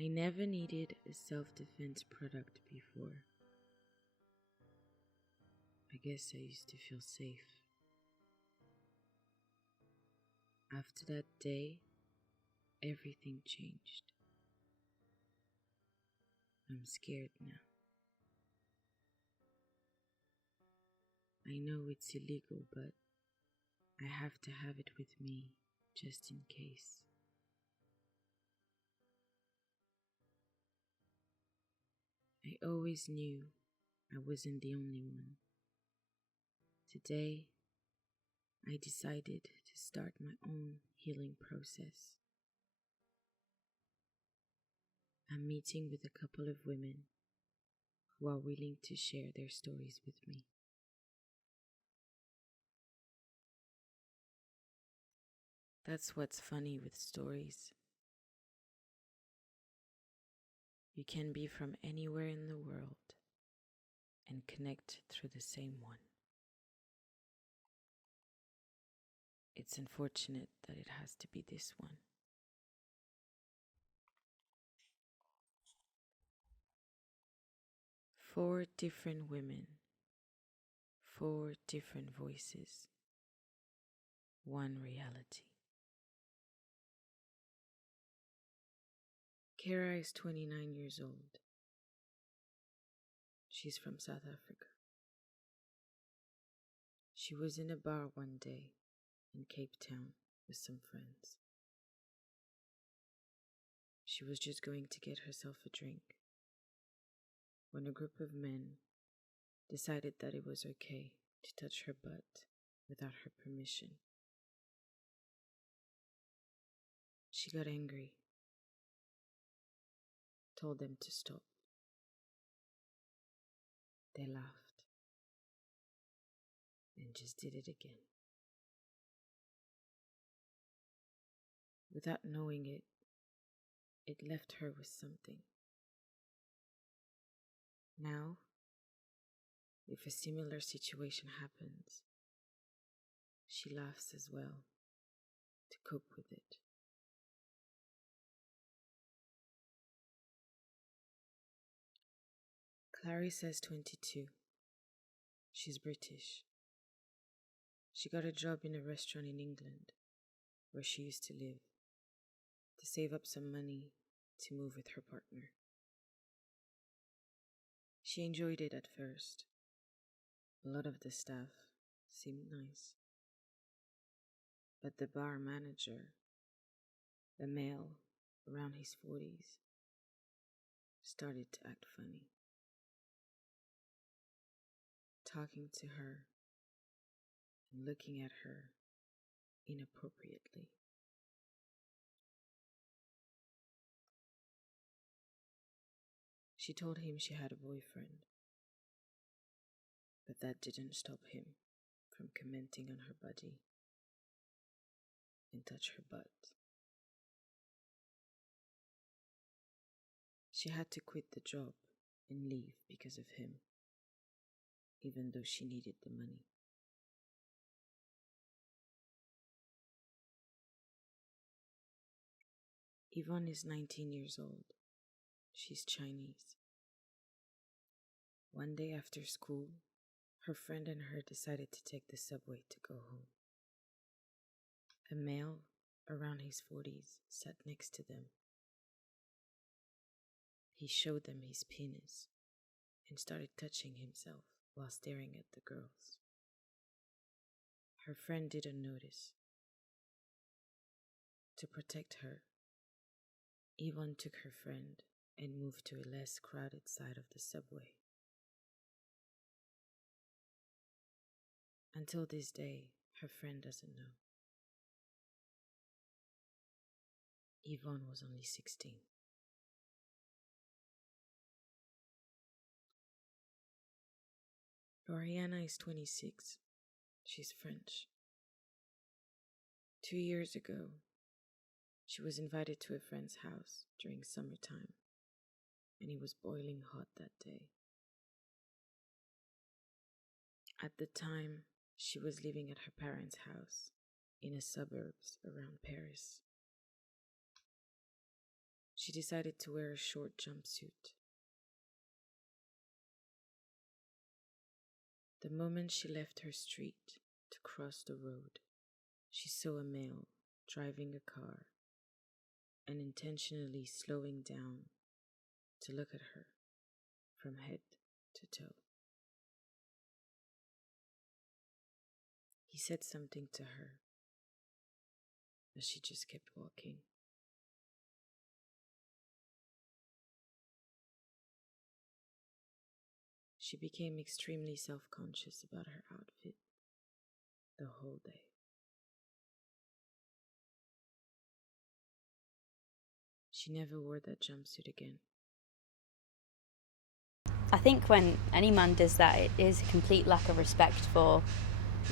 I never needed a self-defense product before. I guess I used to feel safe. After that day, everything changed. I'm scared now. I know it's illegal, but I have to have it with me just in case. I always knew I wasn't the only one. Today, I decided to start my own healing process. I'm meeting with a couple of women who are willing to share their stories with me. That's what's funny with stories. You can be from anywhere in the world and connect through the same one. It's unfortunate that it has to be this one. Four different women, four different voices, one reality. Kara is 29 years old. She's from South Africa. She was in a bar one day in Cape Town with some friends. She was just going to get herself a drink when a group of men decided that it was okay to touch her butt without her permission. She got angry, told them to stop. They laughed and just did it again. Without knowing it, it left her with something. Now, if a similar situation happens, she laughs as well to cope with it. Clarissa is 22. She's British. She got a job in a restaurant in England where she used to live to save up some money to move with her partner. She enjoyed it at first. A lot of the staff seemed nice. But the bar manager, a male around his 40s, started to act funny. Talking to her and looking at her inappropriately. She told him she had a boyfriend, but that didn't stop him from commenting on her body and touch her butt. She had to quit the job and leave because of him, even though she needed the money. Yvonne is 19 years old. She's Chinese. One day after school, her friend and her decided to take the subway to go home. A male around his 40s sat next to them. He showed them his penis and started touching himself while staring at the girls. Her friend didn't notice. To protect her, Yvonne took her friend and moved to a less crowded side of the subway. Until this day, her friend doesn't know. Yvonne was only 16. Oriana is 26. She's French. 2 years ago, she was invited to a friend's house during summertime, and it was boiling hot that day. At the time, she was living at her parents' house in the suburbs around Paris. she decided to wear a short jumpsuit. The moment she left her street to cross the road, she saw a male driving a car and intentionally slowing down to look at her from head to toe. He said something to her, but she just kept walking. She became extremely self-conscious about her outfit the whole day. She never wore that jumpsuit again. I think when any man does that, it is a complete lack of respect for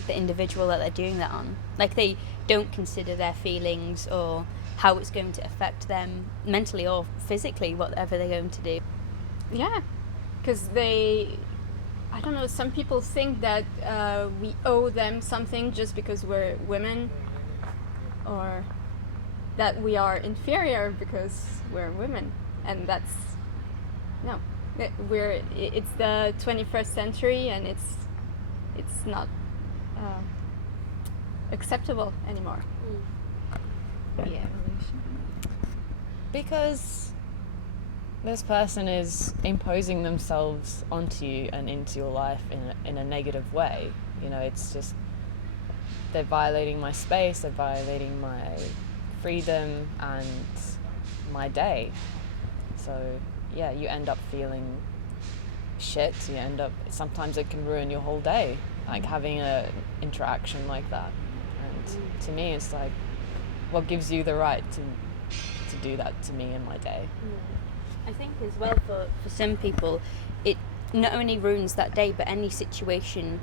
the individual that they're doing that on. Like, they don't consider their feelings or how it's going to affect them mentally or physically, whatever they're going to do. Yeah, because I don't know, some people think that we owe them something just because we're women, or that we are inferior because we're women, and that's no. It's the 21st century, and it's not acceptable anymore. Yeah. Because this person is imposing themselves onto you and into your life in a negative way. You know, it's just, they're violating my space, they're violating my freedom and my day. So yeah, you end up feeling shit. Sometimes it can ruin your whole day, like having an interaction like that. And to me, it's like, what gives you the right to do that to me in my day? I think as well, for some people, it not only ruins that day, but any situation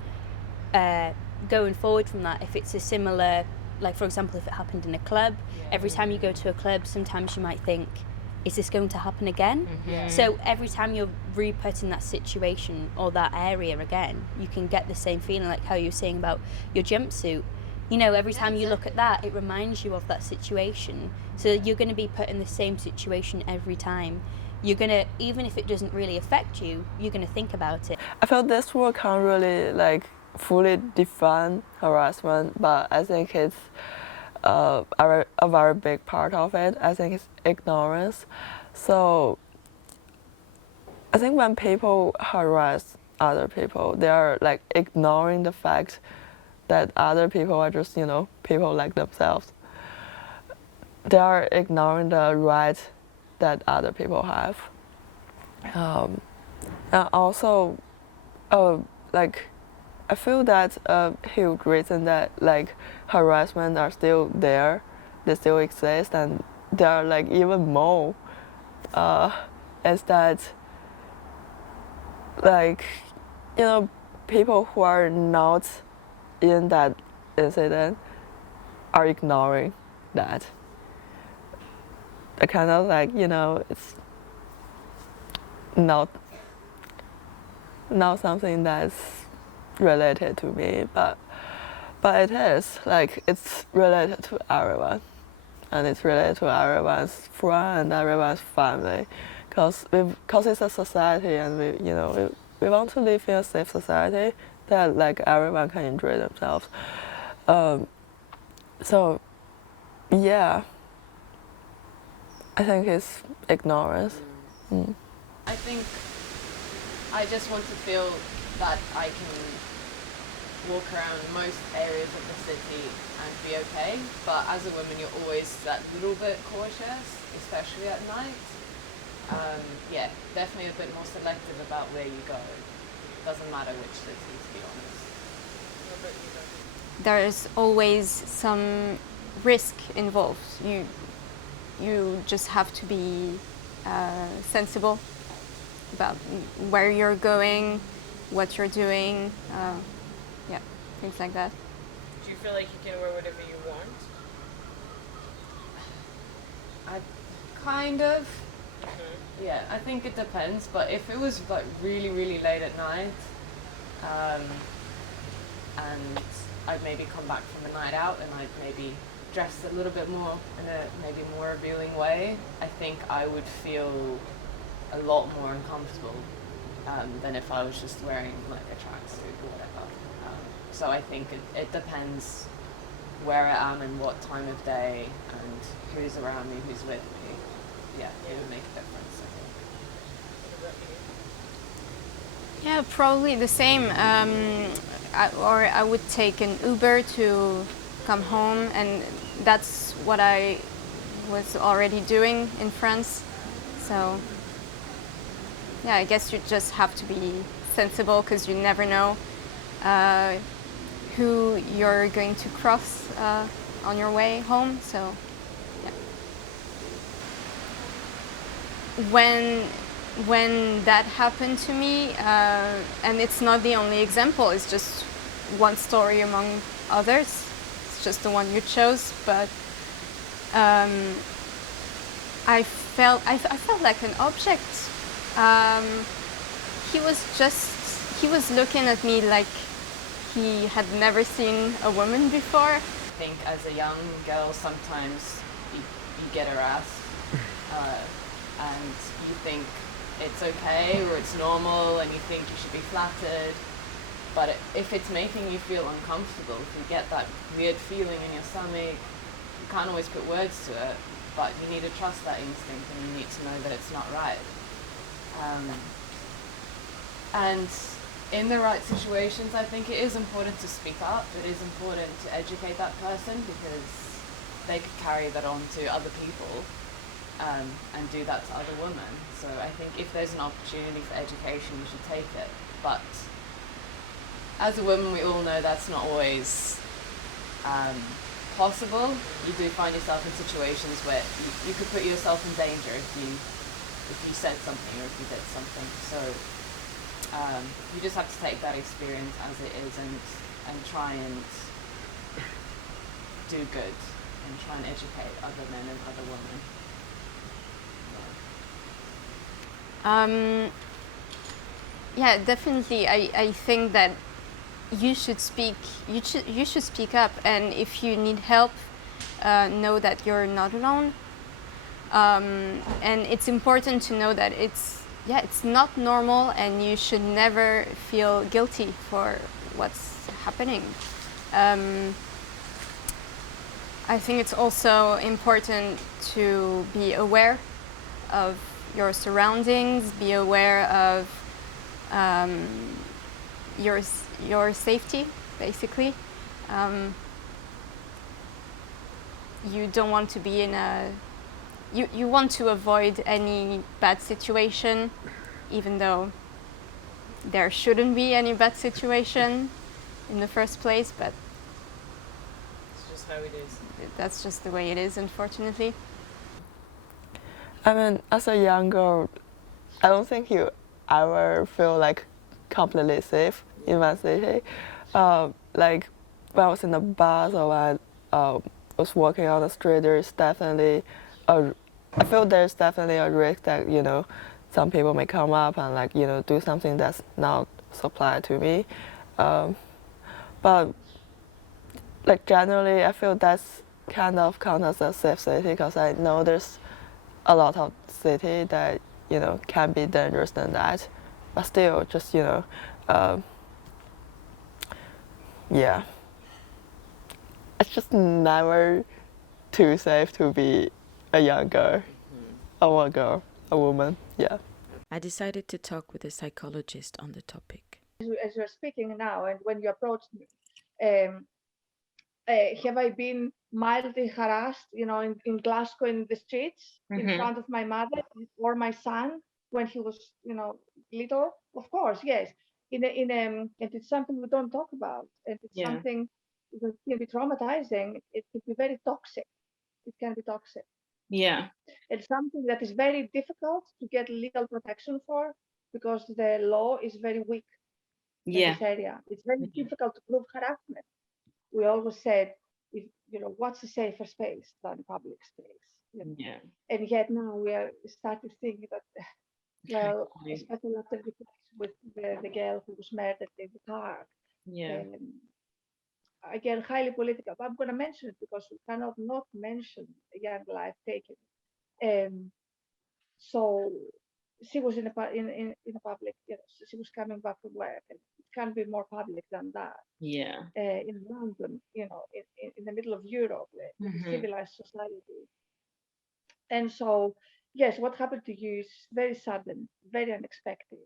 going forward from that. If it's a similar, like for example, if it happened in a club, every time you go to a club, sometimes you might think, is this going to happen again? Mm-hmm. So every time you're re-put in that situation or that area again, you can get the same feeling, like how you were saying about your jumpsuit. You know, every time you look at that, it reminds you of that situation. So you're going to be put in the same situation every time. You're going to, even if it doesn't really affect you, you're going to think about it. I feel this word can't really fully define harassment, but I think it's a very big part of it. I think it's ignorance. So I think when people harass other people, they are ignoring the fact that other people are just, people like themselves. They are ignoring the right that other people have. And also, I feel that a huge reason that harassment are still there, they still exist, and they are even more, is that people who are not in that incident are ignoring that. They're kind of it's not something that's related to me, but it is it's related to everyone, and it's related to everyone's friend, everyone's family, because it's a society, and we want to live in a safe society that everyone can enjoy themselves. So yeah, I think it's ignorance. I think I just want to feel that I can walk around most areas of the city and be okay, but as a woman you're always that little bit cautious, especially at night. Yeah, definitely a bit more selective about where you go. Doesn't matter which city, to be honest. There's always some risk involved. You just have to be sensible about where you're going, what you're doing, yeah, things like that. Do you feel like you can wear whatever you want? Kind of. Mm-hmm. Yeah, I think it depends, but if it was really, really late at night, and I'd maybe come back from a night out and I'd maybe dress a little bit more in a maybe more revealing way, I think I would feel a lot more uncomfortable than if I was just wearing like a tracksuit or whatever. So I think it depends where I am and what time of day and who's around me, who's with me. Yeah, it would make a difference, I think. Yeah, probably the same. I would take an Uber to come home, and that's what I was already doing in France. So, yeah, I guess you just have to be sensible because you never know who you're going to cross on your way home. So, yeah. When that happened to me, and it's not the only example, it's just one story among others. It's just the one you chose, but I felt like an object. He was looking at me like he had never seen a woman before. I think as a young girl, sometimes you get harassed and you think it's okay or it's normal and you think you should be flattered. But if it's making you feel uncomfortable, if you get that weird feeling in your stomach, you can't always put words to it, but you need to trust that instinct and you need to know that it's not right. And in the right situations, I think it is important to speak up. It is important to educate that person because they could carry that on to other people and do that to other women. So I think if there's an opportunity for education, you should take it. But as a woman, we all know that's not always possible. You do find yourself in situations where you could put yourself in danger if you said something or if you did something. So you just have to take that experience as it is and try and do good and try and educate other men and other women. Yeah, definitely. I think that you should speak up, and if you need help, know that you're not alone. And it's important to know that it's not normal, and you should never feel guilty for what's happening. I think it's also important to be aware of your surroundings, be aware of your safety, basically. You don't want to be in you want to avoid any bad situation, even though there shouldn't be any bad situation in the first place, but It's just how it is. that's just the way it is, unfortunately. I mean, as a young girl, I don't think you ever feel like completely safe in my city. Like when I was in the bus or when I was walking on the street, there's definitely I feel there's definitely a risk that some people may come up and do something that's not supplied to me. But like generally, I feel that's kind of counts as a safe city because I know there's a lot of city that can be dangerous than that, but still just yeah, it's just never too safe to be a young girl, a girl, a woman. Yeah. I decided to talk with a psychologist on the topic. As you're speaking now, and when you approached me, have I been mildly harassed, in Glasgow in the streets in front of my mother or my son when he was, little? Of course, yes. And it's something we don't talk about, and it's something that can be traumatizing. It can be very toxic. It can be toxic. Yeah. It's something that is very difficult to get legal protection for because the law is very weak in this area. It's very difficult to prove harassment. We always said, if what's a safer space than public space? Yeah. And yet now we are starting thinking that, well, especially after the case with the girl who was murdered in the park. Yeah. again, highly political, but I'm going to mention it because we cannot not mention a young life taken. So she was in a public, she was coming back from work, and it can't be more public than that. Yeah. In London, in the middle of Europe, with a civilized society. And so, yes, what happened to you is very sudden, very unexpected.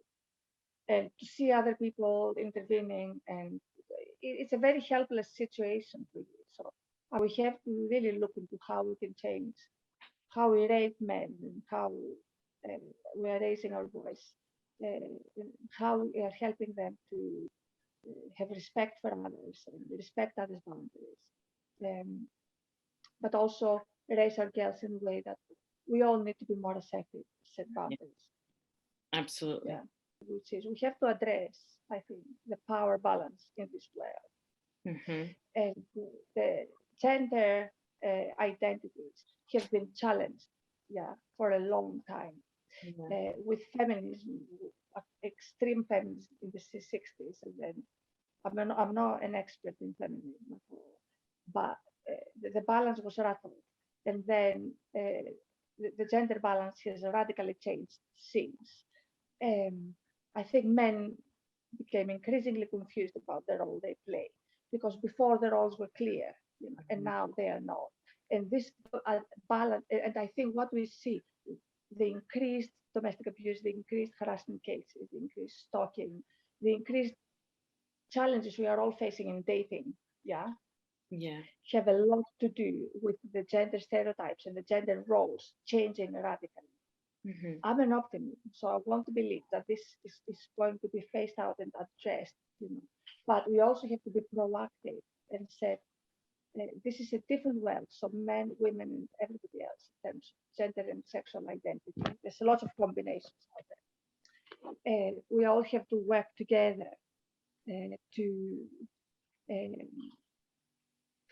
And to see other people intervening, and it's a very helpless situation for you. So we have to really look into how we can change how we raise men and how we are raising our boys, and how we are helping them to have respect for others and respect others' boundaries. Um, but also raise our girls in a way that we all need to be more assertive, set boundaries. Absolutely. Yeah, which is we have to address, I think, the power balance in this world. And the gender identities have been challenged, for a long time. With feminism, extreme feminism in the 60s, and then I'm not an expert in feminism at all, but the balance was rattled, and then the gender balance has radically changed since. I think men became increasingly confused about the role they play, because before the roles were clear, and now they are not. And this balance, and I think what we see, the increased domestic abuse, the increased harassment cases, the increased stalking, the increased challenges we are all facing in dating, have a lot to do with the gender stereotypes and the gender roles changing radically. I'm an optimist, so I want to believe that this is going to be phased out and addressed, But we also have to be proactive and say, this is a different world. So men, women, and everybody else in terms of gender and sexual identity. There's a lot of combinations out there. We all have to work together to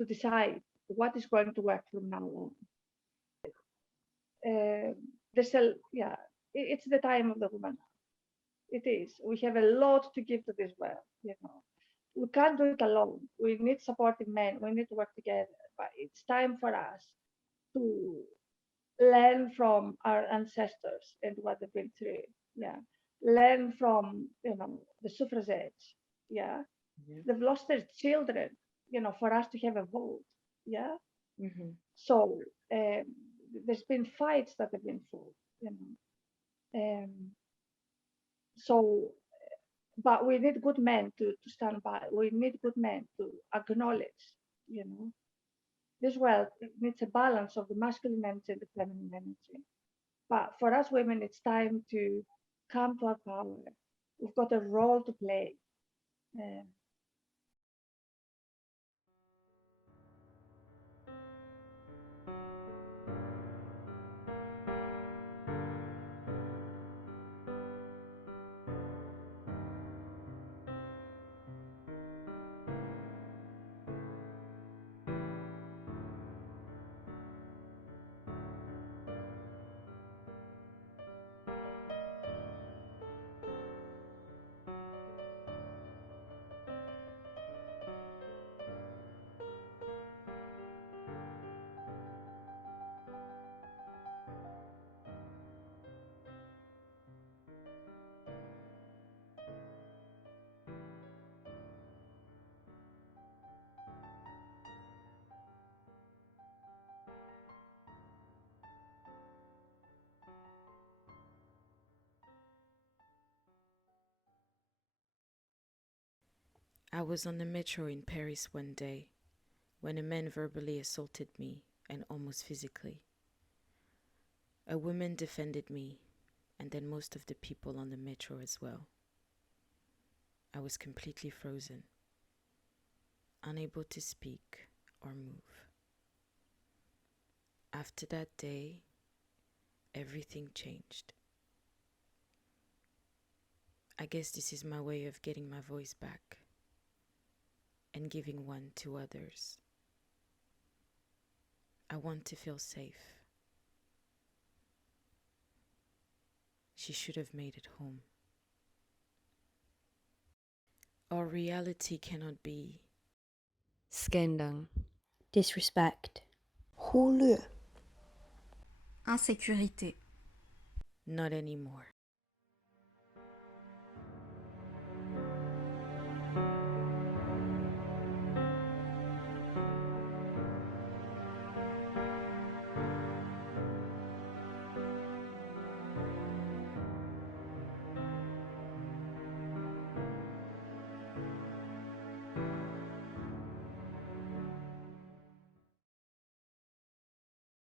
decide what is going to work from now on. It's the time of the woman. It is. We have a lot to give to this world. We can't do it alone. We need supporting men. We need to work together. But it's time for us to learn from our ancestors and what they've been through. Learn from the suffragettes. They've lost their children. For us to have a vote. So there's been fights that have been fought. So, but we need good men to stand by. We need good men to acknowledge, this world needs a balance of the masculine energy and the feminine energy. But for us women, it's time to come to our power. We've got a role to play. I was on the metro in Paris one day when a man verbally assaulted me and almost physically. A woman defended me, and then most of the people on the metro as well. I was completely frozen, unable to speak or move. After that day, everything changed. I guess this is my way of getting my voice back and giving one to others. I want to feel safe. She should have made it home. Our reality cannot be Skandang. Disrespect. 忽略 insécurité Not anymore.